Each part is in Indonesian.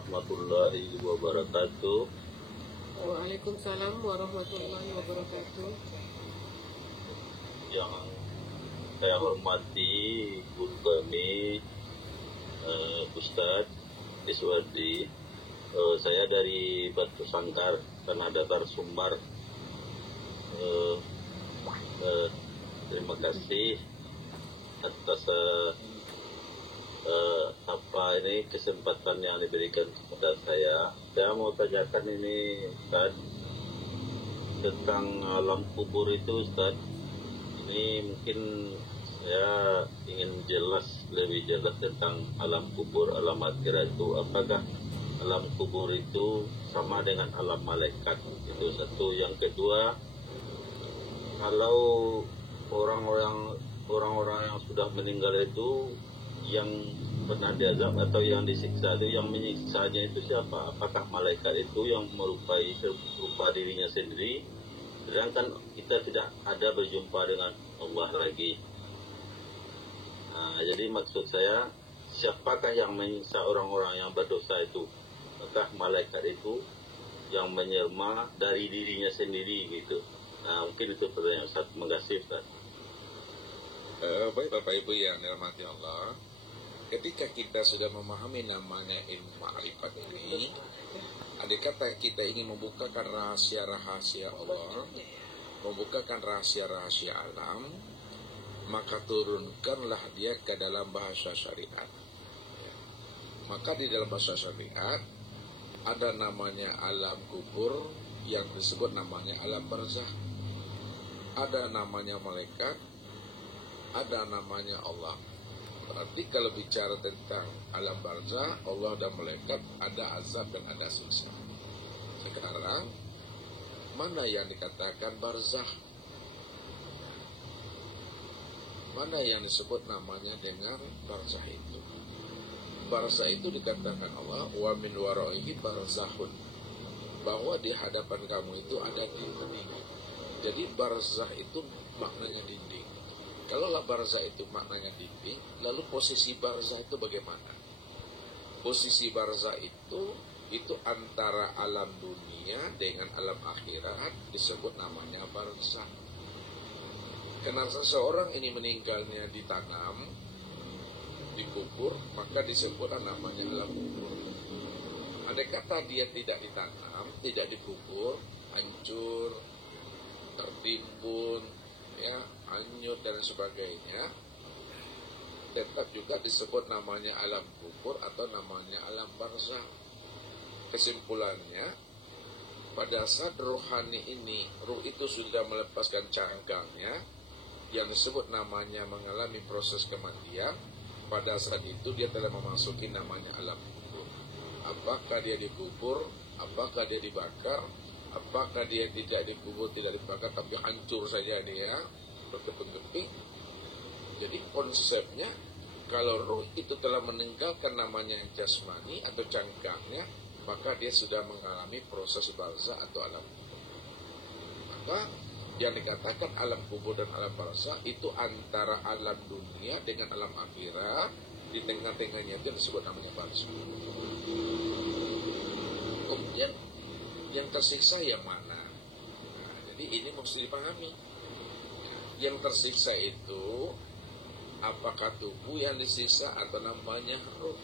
warahmatullahi wabarakatuh. Waalaikumsalam warahmatullahi wabarakatuh. Yang saya hormati guru kami, Ustadz Iswardi. Saya dari Batu Sangkar, Tanah Datar Sumbar. Terima kasih atas kesempatan yang diberikan kepada saya. Saya mau tanyakan ini, Ustaz, tentang alam kubur itu, Ustaz. Ini mungkin saya ingin lebih jelas tentang alam kubur, alam akhirat itu. Apakah alam kubur itu sama dengan alam malaikat? Itu satu. Yang kedua, kalau orang-orang yang sudah meninggal itu, yang pernah diazab atau yang disiksa itu, yang menyiksanya itu siapa? Apakah malaikat itu yang serupa dirinya sendiri, sedangkan kita tidak ada berjumpa dengan Allah lagi? Nah, jadi maksud saya, siapakah yang menyiksa orang-orang yang berdosa itu? Apakah malaikat itu yang menyerma dari dirinya sendiri gitu? Nah, mungkin itu pertanyaan Ustaz. Terima kasih, Ustaz. Baik Bapak Ibu yang dirahmati Allah, ketika kita sudah memahami namanya ilmu ma'rifat ini, andai kata kita ingin membukakan rahasia-rahasia Allah, membukakan rahasia-rahasia alam, maka turunkanlah dia ke dalam bahasa syariat. Maka di dalam bahasa syariat ada namanya alam kubur, yang disebut namanya alam barzakh. Ada namanya malaikat, ada namanya Allah. Berarti kalau bicara tentang alam barzakh, Allah dan malaikat, ada azab dan ada siksa. Sekarang, mana yang dikatakan barzakh? Mana yang disebut namanya dengan barzakh itu? Barzakh itu dikatakan Allah, wa min waraihi barzakhun, bahwa di hadapan kamu itu ada dinding. Jadi barzakh itu maknanya dinding. Kalau barzakh itu maknanya dinding, lalu posisi barzakh itu bagaimana? Posisi barzakh itu antara alam dunia dengan alam akhirat, disebut namanya barzakh. Karena seseorang ini meninggalnya ditanam, dikubur, maka disebutlah namanya alam kubur. Andai kata dia tidak ditanam, tidak dikubur, hancur, tertimbun, ya, hanyut dan sebagainya, tetap juga disebut namanya alam kubur atau namanya alam barzakh. Kesimpulannya, pada saat rohani ini, ruh itu sudah melepaskan cangkangnya, yang disebut namanya mengalami proses kematian, pada saat itu dia telah memasuki namanya alam kubur. Apakah dia dikubur, apakah dia dibakar, apakah dia tidak dikubur, tidak dibakar, tapi hancur saja dia, berkeping-keping. Jadi konsepnya, kalau ruh itu telah meninggalkan namanya jasmani atau cangkangnya, maka dia sudah mengalami proses barzakh atau alam kubur. Maka yang dikatakan alam kubur dan alam barzakh itu antara alam dunia dengan alam akhirat, di tengah-tengahnya itu disebut namanya barzakh. Kemudian yang tersiksa yang mana? Nah, jadi ini mesti dipahami. Yang tersiksa itu apakah tubuh yang disiksa atau namanya ruh?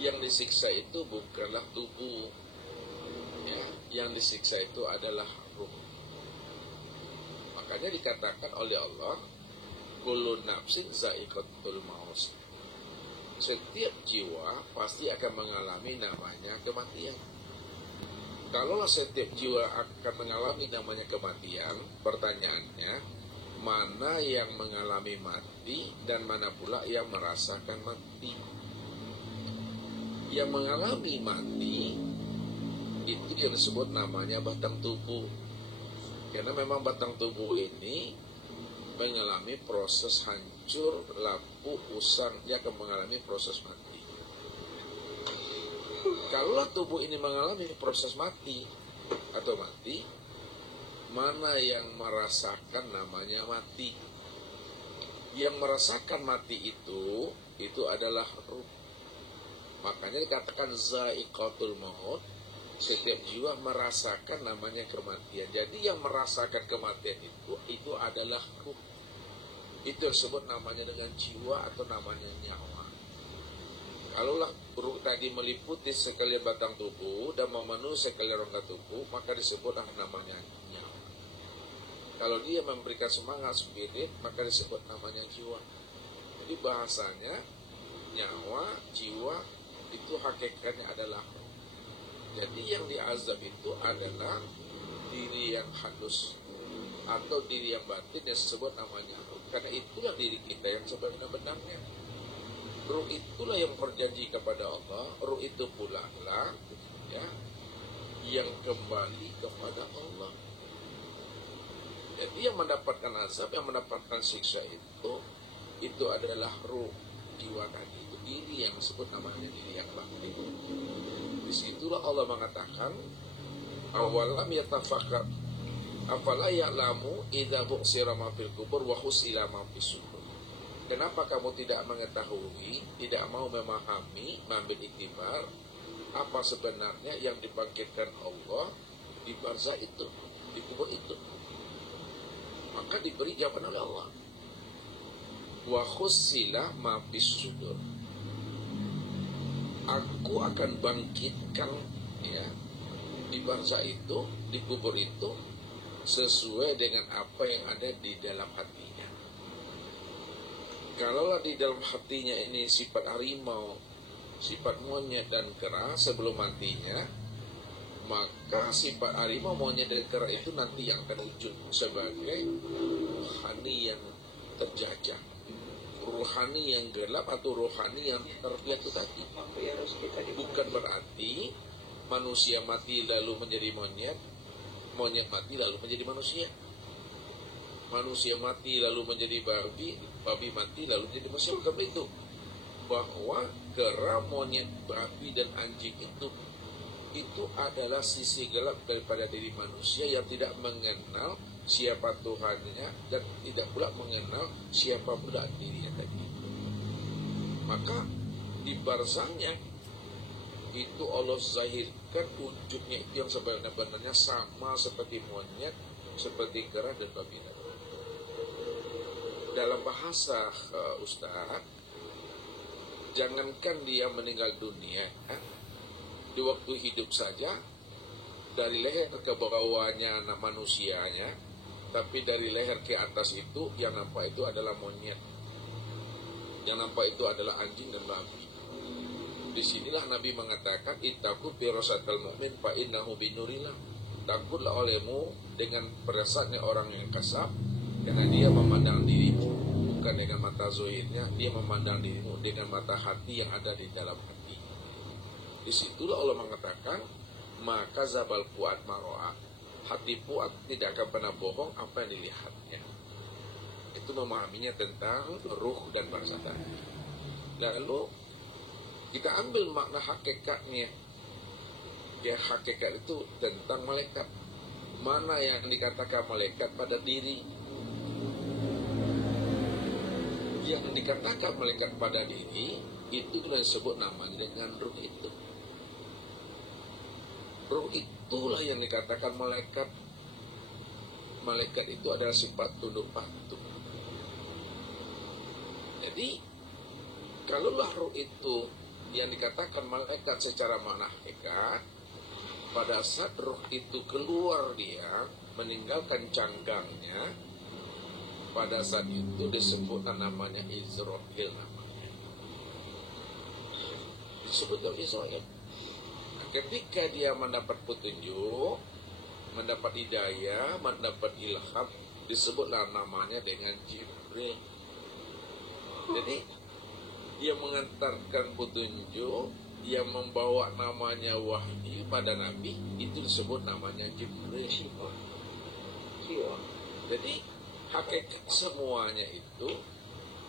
Yang disiksa itu bukanlah tubuh, ya. Yang disiksa itu adalah ruh. Makanya dikatakan oleh Allah, kullu nafsin za'iqatul maut. Setiap jiwa pasti akan mengalami namanya kematian. Kalau setiap jiwa akan mengalami namanya kematian, pertanyaannya, mana yang mengalami mati dan mana pula yang merasakan mati? Yang mengalami mati itu yang disebut namanya batang tubuh. Karena memang batang tubuh ini mengalami proses hancur, lapuk, usang, dia akan mengalami proses mati. Kalau tubuh ini mengalami proses mati atau mati, mana yang merasakan namanya mati? Yang merasakan mati itu adalah ruh. Makanya dikatakan zaiqatul maut, setiap jiwa merasakan namanya kematian. Jadi yang merasakan kematian itu adalah ruh. Itu yang disebut namanya dengan jiwa atau namanya nyawa. Kalaulah ruh tadi meliputi sekalian batang tubuh dan memenuhi sekalian rongga tubuh, maka disebutlah namanya nyawa. Kalau dia memberikan semangat spirit, maka disebut namanya jiwa. Jadi bahasanya nyawa, jiwa itu hakikatnya adalah ruh. Jadi yang diazab itu adalah diri yang halus atau diri yang batin yang disebut namanya ruh. Karena itulah diri kita yang sebenarnya. Ruh itulah yang berjanji kepada Allah. Ruh itu pula lah ya, yang kembali kepada Allah. Jadi yang mendapatkan azab, yang mendapatkan siksa itu adalah ruh, jiwa tadi. Itu diri yang disebut namanya diri yang batin. Disitulah Allah mengatakan, awalam yatafakkar afala ya'lamu idza bu'sira ma fil kubur wa husila ma fis sudur. Kenapa kamu tidak mengetahui, tidak mau memahami, mengambil iktibar apa sebenarnya yang dibangkitkan Allah di barzah itu, di kubur itu? Maka diberi jawaban oleh Allah. Wa husila ma fis sudur. Aku akan bangkitkan ya di barzah itu, di kubur itu sesuai dengan apa yang ada di dalam hatinya. Kalaulah di dalam hatinya ini sifat harimau, sifat monyet dan kera sebelum matinya, maka sifat harimau, monyet dan kera itu nanti yang akan muncul sebagai rohani yang terjajah, rohani yang gelap atau rohani yang terlihat itu tadi. Bukan berarti manusia mati lalu menjadi monyet, monyet mati lalu menjadi manusia, manusia mati lalu menjadi babi, babi mati lalu menjadi manusia. Bukan begitu. Bahwa kera, monyet, babi dan anjing itu adalah sisi gelap daripada diri manusia yang tidak mengenal siapa Tuhannya dan tidak pula mengenal siapa pula dirinya tadi. Maka di barzahnya itu Allah zahirkan wujudnya itu yang sebenarnya sama seperti monyet, seperti kera dan babi. Dalam bahasa Ustaz, jangankan dia meninggal dunia, di waktu hidup saja dari leher ke bawahnya anak manusianya, tapi dari leher ke atas itu yang nampak itu adalah monyet, yang nampak itu adalah anjing dan babi. Disinilah Nabi mengatakan, ittaqu firasatal mu'min fa innahu binurillah. Takutlah olehmu dengan perasanya orang yang kasar, karena dia memandang dirimu bukan dengan mata zahirnya, dia memandang dirimu dengan mata hati yang ada di dalam hati. Disitulah Allah mengatakan, maka zabal fuad maro'a. Hati fuad tidak akan pernah bohong apa yang dilihatnya. Itu memahaminya tentang ruh dan barzah tadi. Lalu kita ambil makna hakikatnya. Ya, hakikat itu tentang malaikat. Mana yang dikatakan malaikat pada diri? Yang dikatakan malaikat pada diri itu yang disebut namanya dengan ruh itu. Ruh itulah yang dikatakan malaikat. Malaikat itu adalah sifat tunduk patuh. Jadi kalaulah ruh itu yang dikatakan malaikat secara makna hakikat, pada saat ruh itu keluar dia meninggalkan canggangnya, pada saat itu disebut namanya Israfil namanya. Disebut Israfil. Ketika dia mendapat petunjuk, mendapat hidayah, mendapat ilham, disebutlah namanya dengan Jibril. Jadi dia mengantarkan petunjuk, dia membawa namanya wahyu pada Nabi, itu disebut namanya Jibril. Jadi hakikat semuanya itu,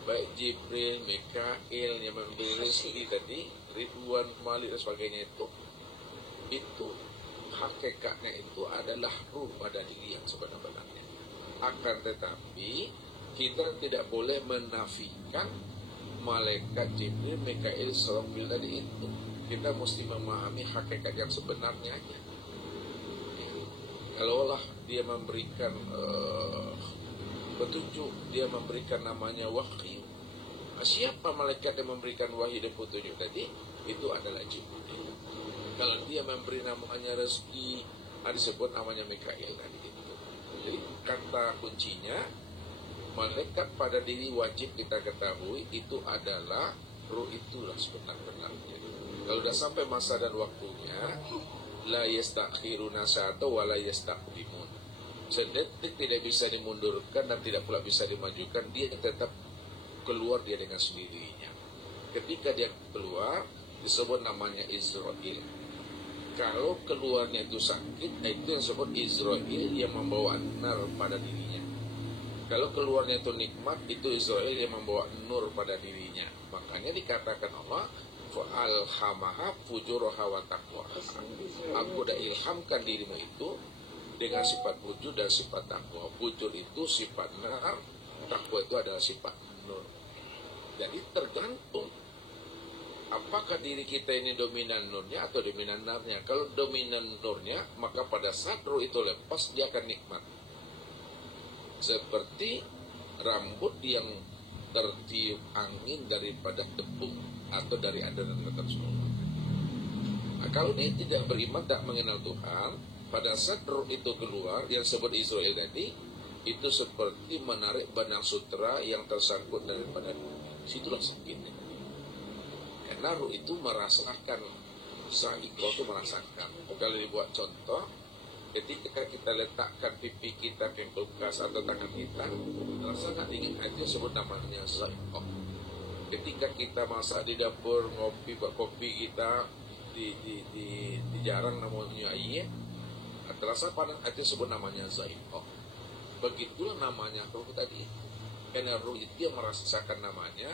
baik Jibril, Mikail yang memberi rezeki tadi, Ridwan, Malik dan sebagainya itu hakikatnya itu adalah ruh pada diri yang sebenarnya. Akan tetapi kita tidak boleh menafikan malaikat Jibril, Mikail, Israfil tadi itu. Kita mesti memahami hakikat yang sebenarnya aja. Kalaulah dia memberikan petunjuk, dia memberikan namanya wahyu. Siapa malaikat yang memberikan wahyu dan petunjuk tadi? Itu adalah Jibril. Kalau dia memberi namanya rezeki, disebut namanya Mikail tadi itu. Jadi kata kuncinya, malaikat pada diri wajib kita ketahui itu adalah ruh, itulah sebenar-benarnya. Kalau sudah sampai masa dan waktunya, la yastakhiruna sa'ata wa la yastaqdimun. Sedetik tidak bisa dimundurkan dan tidak pula bisa dimajukan, dia tetap keluar dia dengan sendirinya. Ketika dia keluar, disebut namanya Israel. Kalau keluarnya itu sakit, itu yang disebut Israel yang membawa nar pada dirinya. Kalau keluarnya itu nikmat, itu Israel yang membawa nur pada dirinya. Makanya dikatakan Allah, fa'alhamaha fujuraha wa taqwaha. Aku dah ilhamkan dirimu itu dengan sifat wujud dan sifat takwa. Wujud itu sifat nar, takwa itu adalah sifat nur. Jadi tergantung apakah diri kita ini dominan nurnya atau dominan narnya. Kalau dominan nurnya, maka pada saat ruh itu lepas, dia akan nikmat. Seperti rambut yang tertiup angin daripada tepung atau dari adonan tersebut. Nah, kalau dia tidak beriman, tak mengenal Tuhan, pada saat ruh itu keluar, yang disebut Israel tadi, itu seperti menarik benang sutra yang tersangkut daripada situlah sakitnya. Karena ruh itu merasakan, sa'iko itu merasakan. Kalau dibuat contoh, ketika kita letakkan pipi kita ke kulkas atau tangan kita, sangat dingin, itu sebut namanya sa'iko. Ketika kita masak di dapur, ngopi, buat kopi kita di jarang namanya air, terasa panas, itu sebut namanya sa'iko. Begitulah namanya ruh tadi. Karena ruh itu yang merasakan namanya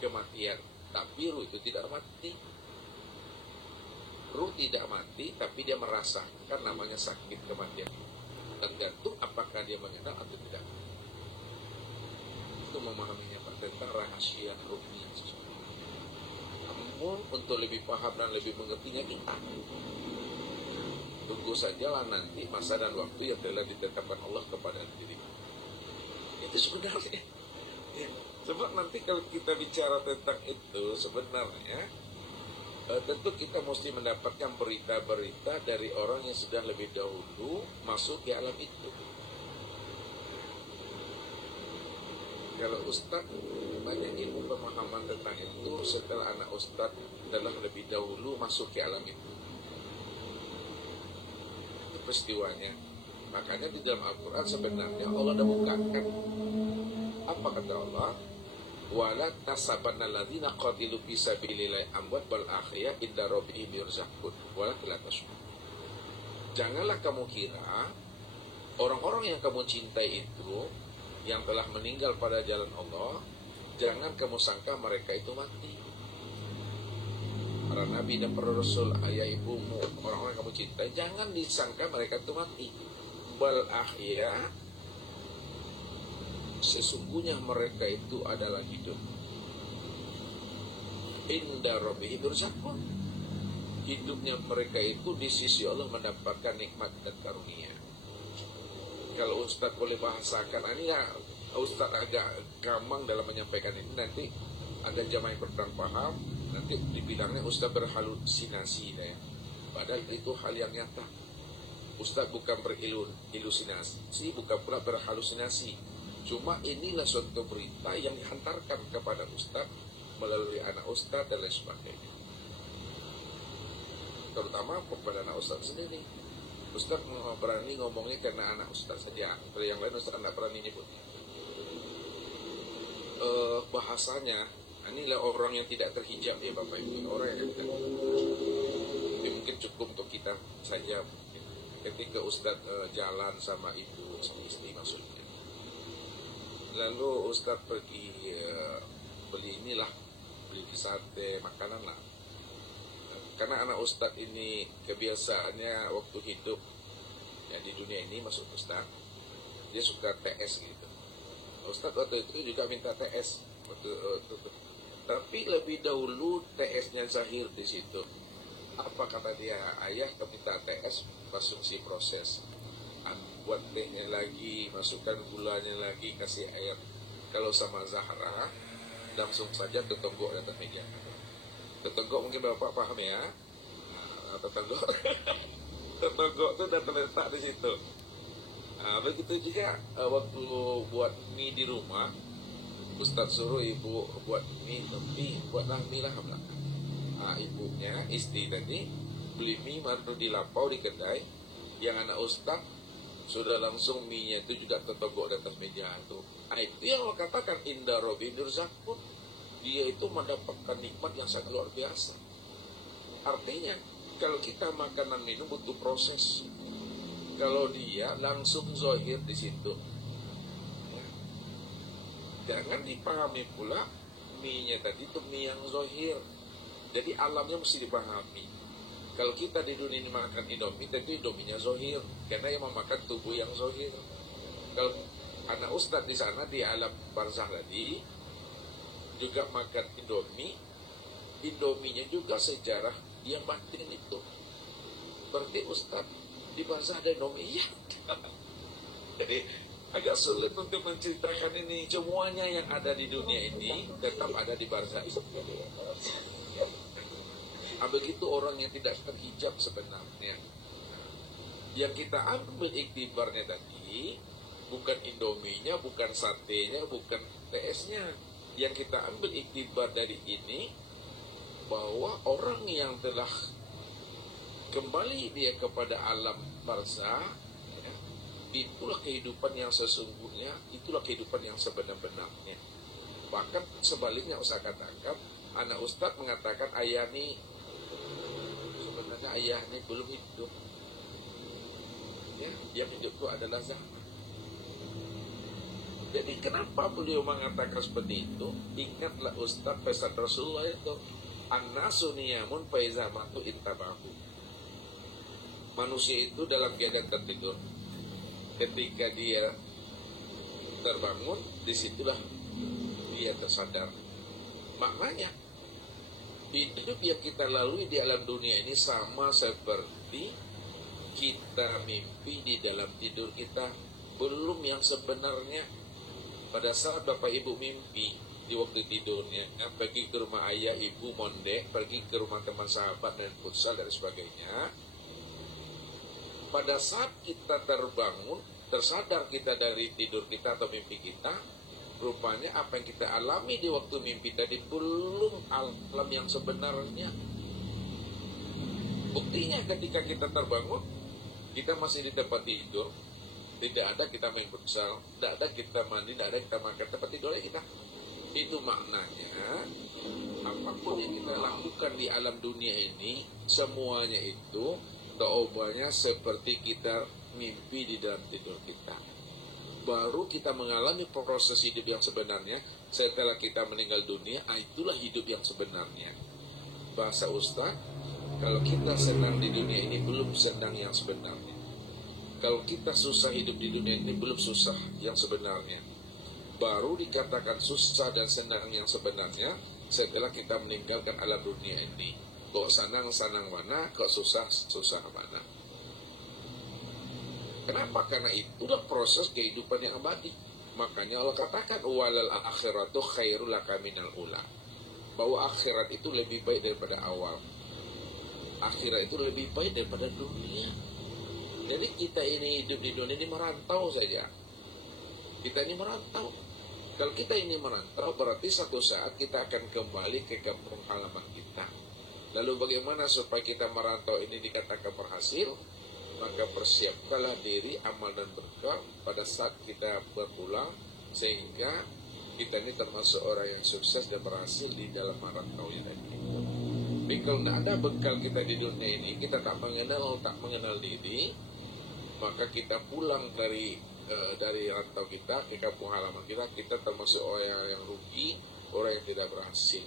kematian. Tapi ruh itu tidak mati. Ruh tidak mati, tapi dia merasakan namanya sakit kematian. Tergantung apakah dia mengenal atau tidak. Itu memahaminya Pak, tentang rahasia ruh ini. Namun untuk lebih paham dan lebih mengertinya kita tunggu sajalah nanti masa dan waktu yang telah ditetapkan Allah kepada diri. Itu sebenarnya. Ya. Sebab nanti kalau kita bicara tentang itu sebenarnya tentu kita mesti mendapatkan berita-berita dari orang yang sudah lebih dahulu masuk ke alam itu. Kalau Ustaz banyak ilmu pemahaman tentang itu setelah anak Ustaz telah lebih dahulu masuk ke alam itu. Itu peristiwanya. Makanya di dalam Al-Quran sebenarnya Allah dah bukakan. Apa kata Allah? Wala tasabanna alladziina qatilu fi sabilillahi amwat bal ahya inda rabbihim yurzaqun wala la tashkur. Janganlah kamu kira orang-orang yang kamu cintai itu yang telah meninggal pada jalan Allah, jangan kamu sangka mereka itu mati. Para nabi dan para rasul, ayah ibumu, orang-orang yang kamu cintai, jangan disangka mereka itu mati. Bal ahya, sesungguhnya mereka itu adalah hidup. Inda rabbihim yurzaqun. Hidupnya mereka itu di sisi Allah mendapatkan nikmat dan karunia. Kalau Ustaz boleh bahasakan, ini ya Ustaz agak gampang dalam menyampaikan ini, nanti ada jamaah yang kurang paham, nanti dibilangnya Ustaz berhalusinasi ya. Padahal itu hal yang nyata. Ustaz bukan berhalusinasi, bukan pula berhalusinasi. Cuma inilah suatu berita yang dihantarkan kepada Ustaz melalui anak Ustaz dan lain sebagainya. Terutama kepada anak Ustaz sendiri. Ustaz berani ngomongnya karena anak Ustaz saja. Kalau yang lain Ustaz tidak berani nyebutnya. Bahasanya, inilah orang yang tidak terhijab ya Bapak Ibu. Orang yang tidak terhijab. Mungkin cukup untuk kita saja. Ketika Ustaz jalan sama ibu, sama istri maksudnya. Lalu Ustaz pergi beli sate, makanan lah. Karena anak Ustaz ini kebiasaannya waktu hidup ya di dunia ini, masuk Ustaz, dia suka TS gitu. Ustaz waktu itu juga minta TS. Tapi lebih dahulu TS-nya zahir di situ. Apa kata dia? Ayah minta TS, konsumsi proses. Buat tehnya lagi, masukkan gulanya lagi, kasih air. Kalau sama Zahra, langsung saja tetonggok di atas meja. Tetonggok mungkin Bapak paham ya. Tetonggok. Tetonggok itu udah terletak di situ. Begitu juga waktu buat mie di rumah, Ustadz suruh ibu buat mie, tapi buatlah mie lah. Ibunya, istri tadi, beli mie baru dilapau di kedai. Yang anak Ustadz sudah langsung mie-nya itu juga tetonggok di atas meja itu. Itu yang Allah katakan indah Robi Nurzakun. Dia itu mendapatkan nikmat yang sangat luar biasa. Artinya kalau kita makanan minum butuh proses. Kalau dia langsung zohir di situ, ya. Jangan dipahami pula mie-nya tadi itu mie yang zohir. Jadi alamnya mesti dipahami. Kalau kita di dunia ini makan Indomie, tentu Indominya zohir, karena yang memakan tubuh yang zohir. Kalau anak Ustadz di sana di alam barzah tadi juga makan Indomie, Indominya juga sejarah yang batin itu. Berarti Ustadz di barzah ada Indomie, ya. Jadi agak sulit untuk menceritakan ini. Semuanya yang ada di dunia ini tetap ada di barzah. Begitu orang yang tidak terhijab sebenarnya. Yang kita ambil iktibarnya tadi bukan Indominya, bukan satenya, bukan TS-nya. Yang kita ambil iktibar dari ini bahwa orang yang telah kembali dia kepada alam barzah, ya, itulah kehidupan yang sesungguhnya, itulah kehidupan yang sebenar-benarnya. Bahkan sebaliknya Ustaz katakan, anak Ustaz mengatakan ayah ini sebenarnya ayah ini belum hidup. Ya, yang hidup itu adalah Zahra. Jadi kenapa beliau mengatakan seperti itu? Ingatlah Ustaz pesan Rasulullah itu, an-nasu niyamun fa iza matu intabahu. Manusia itu dalam keadaan tertidur. Ketika dia terbangun, disitulah dia tersadar. Maknanya hidup yang kita lalui di alam dunia ini sama seperti kita mimpi di dalam tidur kita. Belum yang sebenarnya. Pada saat Bapak Ibu mimpi di waktu tidurnya, pergi ke rumah ayah, ibu, mondek, pergi ke rumah teman sahabat dan futsal dan sebagainya. Pada saat kita terbangun, tersadar kita dari tidur kita atau mimpi kita, rupanya apa yang kita alami di waktu mimpi tadi belum alam yang sebenarnya. Buktinya ketika kita terbangun, kita masih di tempat tidur, tidak ada kita main futsal, tidak ada kita mandi, tidak ada kita makan, tempat tidurnya kita. Itu maknanya, apapun yang kita lakukan di alam dunia ini, semuanya itu jawabannya seperti kita mimpi di dalam tidur kita. Baru kita mengalami proses hidup yang sebenarnya setelah kita meninggal dunia. Itulah hidup yang sebenarnya. Bahasa Ustaz, kalau kita senang di dunia ini belum senang yang sebenarnya. Kalau kita susah hidup di dunia ini belum susah yang sebenarnya. Baru dikatakan susah dan senang yang sebenarnya setelah kita meninggalkan alam dunia ini. Kok senang mana, kok susah mana. Kenapa? Karena itulah proses kehidupan yang abadi. Makanya Allah katakan walal akhiratu khairul laka minal ula. Bahwa akhirat itu lebih baik daripada awal. Akhirat itu lebih baik daripada dunia. Jadi kita ini hidup di dunia ini merantau saja. Kita ini merantau. Kalau kita ini merantau, berarti satu saat kita akan kembali ke kampung halaman kita. Lalu bagaimana supaya kita merantau ini dikatakan berhasil? Maka persiapkanlah diri, amal dan berkah pada saat kita berpulang, sehingga kita ini termasuk orang yang sukses dan berhasil di dalam merantau ini. Tapi kalau tidak ada bekal kita di dunia ini, kita tak mengenal diri, maka kita pulang dari rantau kita ke kampung halaman kita, kita termasuk orang yang rugi, orang yang tidak berhasil.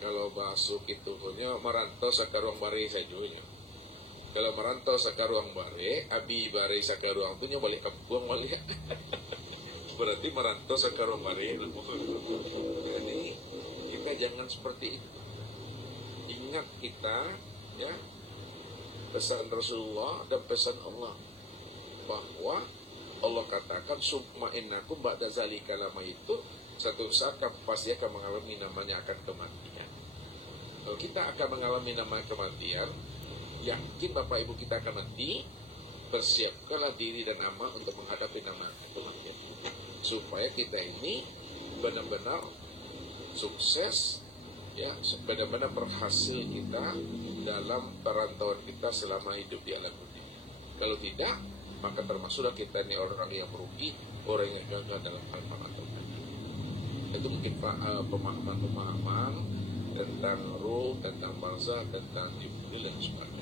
Kalau masuk itu punya merantau sakaruang bare sajunya. Kalau merantau sakaruang bare, abi bare sakaruang punya balik kampung balik. Berarti merantau sakaruang bare. jangan seperti itu. Ingat kita, ya, pesan Rasulullah dan pesan Allah, bahwa Allah katakan summa innakum ba'da zalika lama, itu satu saat pasti akan mengalami namanya akan kematian. Kalau kita akan mengalami namanya kematian, yakin Bapak Ibu kita akan mati, persiapkanlah diri dan amal untuk menghadapi namanya kematian, supaya kita ini benar-benar sukses, ya, benar-benar berhasil kita dalam perantauan kita selama hidup di alam dunia. Kalau tidak, maka termasuklah kita ini orang yang merugi, orang yang gagal dalam hal pengetahuan. Itu mungkin pemahaman-pemahaman tentang ruh, tentang bangsa, tentang Jibril dan sebagainya.